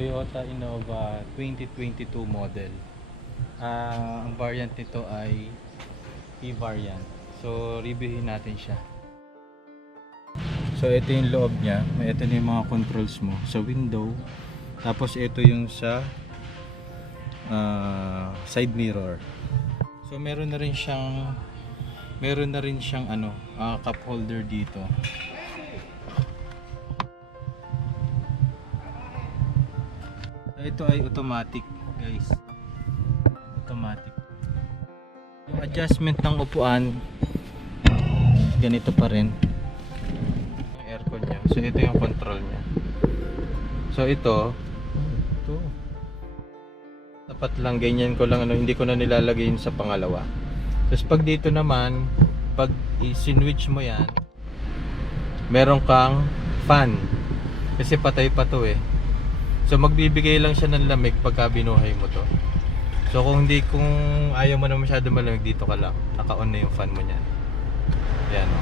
Toyota Innova 2022 model. Ang variant nito ay E-variant. So, reviewin natin siya. So, ito yung loob niya. Ito na yung mga controls mo sa window. Tapos, ito yung sa side mirror. So, meron na rin siyang cup holder dito. So, ito ay automatic, guys. Automatic. Yung adjustment ng upuan ganito pa rin. Yung aircon niya. So, ito yung control niya. So, ito dapat lang ganyan ko lang, hindi ko na nilalagay yun sa pangalawa. Tapos pag dito naman, pag i-switch mo yan, meron kang fan kasi patay pa to eh. So magbibigay lang siya ng lamig pagka binuhay mo to. So kung ayaw mo na masyado malamig, dito ka lang, naka-on na yung fan mo niyan. Yan o.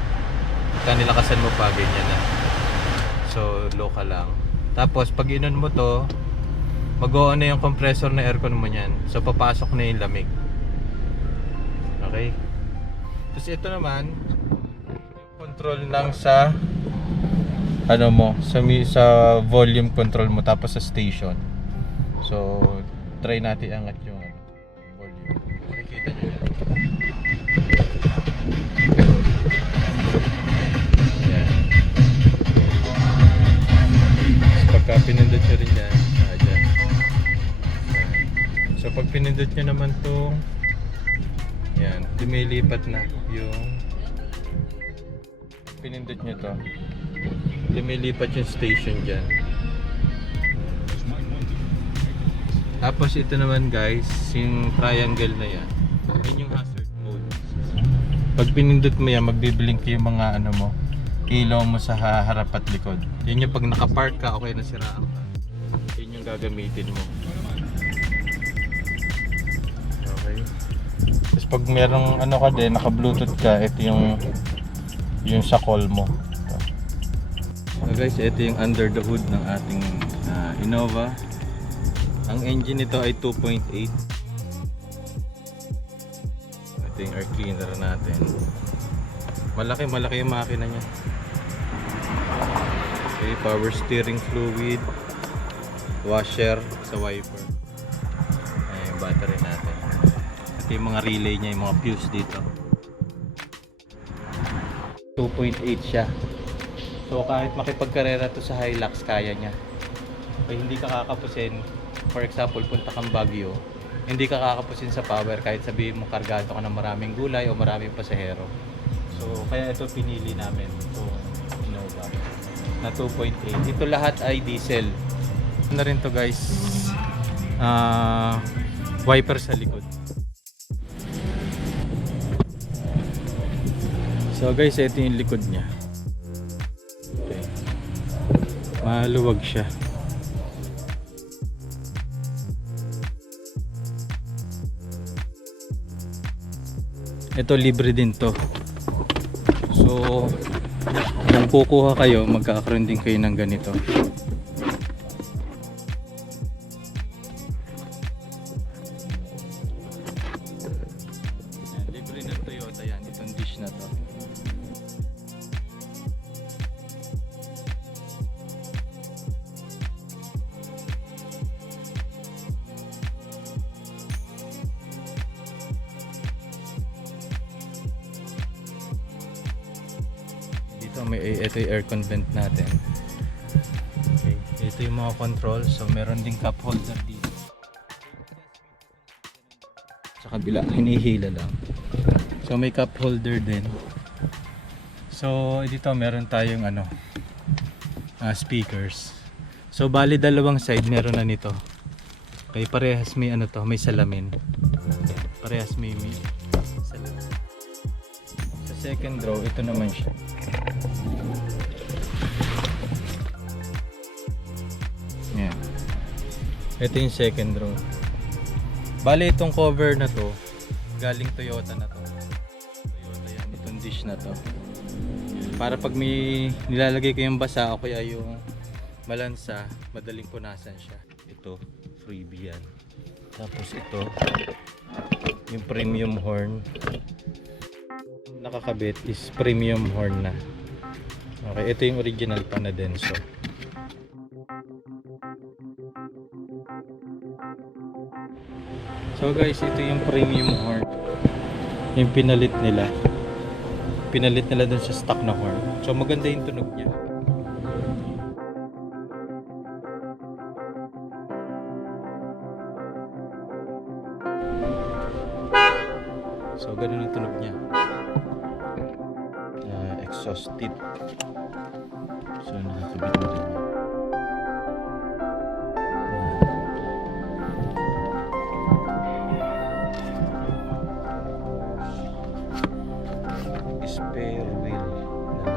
Pagka nilakasan mo pa, ganyan na. So low ka lang. Tapos pag inon mo to, mag-on na yung compressor na aircon mo niyan. So papasok na yung lamig. Okay. Tapos ito naman yung control lang sa sa volume control mo, tapos sa station. So try natin angat yung volume. Makikita niyo yan. Yan. Pagka pinindot nyo rin yan, dyan. So pag pinindot nyo naman to, yan, lumilipat na yung pinindot nyo to, lumilipat yung station dyan. Tapos ito naman guys, yung triangle na yan, yun yung hazard mode. Pag pinindot mo yan, magbiblink yung mga ilaw mo sa harap at likod. Yun yung pag nakapark ka, okay na siraan ka, yun yung gagamitin mo. Okay. Tapos pag merong ka din, naka-bluetooth ka, ito yung sa call mo. So guys, ito yung under the hood ng ating Innova. Ang engine nito ay 2.8. Ito yung air cleaner natin. Malaki yung makina niya. Okay, power steering fluid, washer sa wiper. Ayan yung battery natin. Ito yung mga relay niya, yung mga fuse dito. 2.8 siya. So kahit makipagkarera to sa Hilux, kaya niya. Kaya hindi ka kakapusin. For example, punta kang Baguio, hindi ka kakapusin sa power kahit sabihin mo kargado ka ng maraming gulay o maraming pasahero. So kaya ito pinili namin, ito Innova na 2.8. Ito lahat ay diesel. Na rin to guys, wiper sa likod. So guys, ito yung likod niya. Okay. Maluwag siya. Ito libre din to. So kung kukuha kayo, magkakaroon din kayo ng ganito. Yan, libre ng Toyota yan, itong dish na to. Ito yung aircon vent natin. Okay. Ito yung mga control. So meron ding cup holder dito. Sa kabila, hinihila lang. So may cup holder din. So dito meron tayong speakers. So bali dalawang side meron na nito. Okay, parehas may may salamin. Parehas may salamin. Sa second row, ito naman siya. Yan. Ito yung second row. Bale itong cover na to, galing Toyota na to. Toyota yan, itong dish na to. Para pag may nilalagay ko yung basa o kaya yung malansa, madaling punasan siya. ito, freebie yan. Tapos ito, yung premium horn. Nakakabit is premium horn na. Okay, ito yung original pa na Denso. So guys, ito yung premium horn. Yung pinalit nila. Pinalit nila dun sa stock na horn. So maganda yung tunog niya. So ganun ang tunog niya. Exhaust tip. So nakakabit mo rin yan. Spare wheel na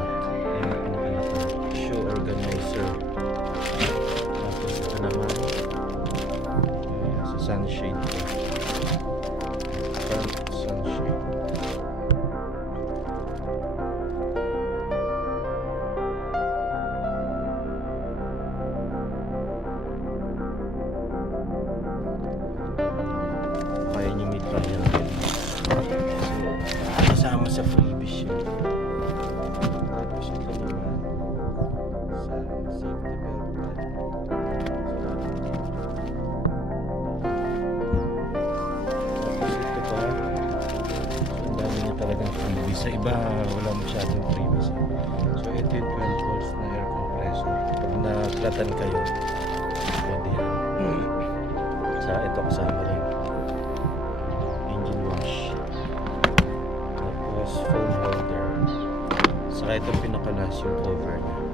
shoe organizer. Tapos ito naman sa sunshade. Sunshade. Kaya niyo may trial. Kasama sa freebies yun. Tapos ito naman sa safety belt pad. Tapos ito pa. So ang dami niya talagang freebies. Sa iba wala masyadong freebies. So ito yung 12 volts na air compressor. Pag naklatan kayo, pwede yan. Sa ito kasama rin engine wash. Phone holder. Saka itong pinakalas yung cover niya.